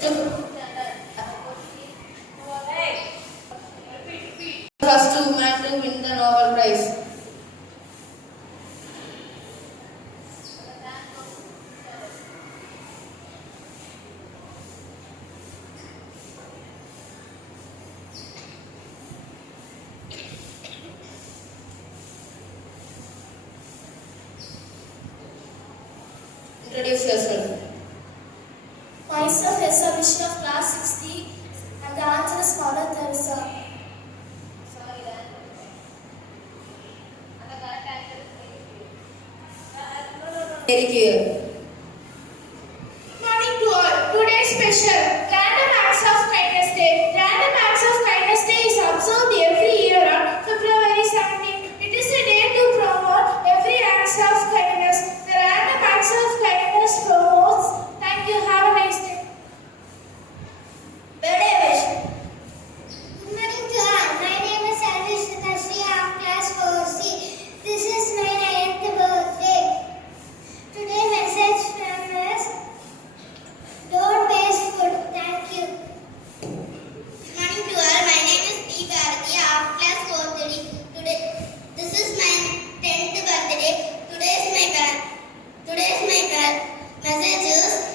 First woman to win the Nobel Prize. Introduce yourself. Myself is a mission of class 60 and the answer is Mother Teresa. Very clear. Morning to all. Today's special Random Acts of Kindness Day. Random Acts of Kindness Day is observed every year on February 17. It is a day to promote every acts of kindness. The Random Acts of Kindness promotes. Thank you. Have a nice day. Birthday wish. Good morning to all. My name is Alvis Natasri. I am class 4C. This is my 9th birthday. Today message from us. Don't waste food. Thank you. Good morning to all. My name is D. Bharati. I am class 4C. This is my 10th birthday. Today's my message is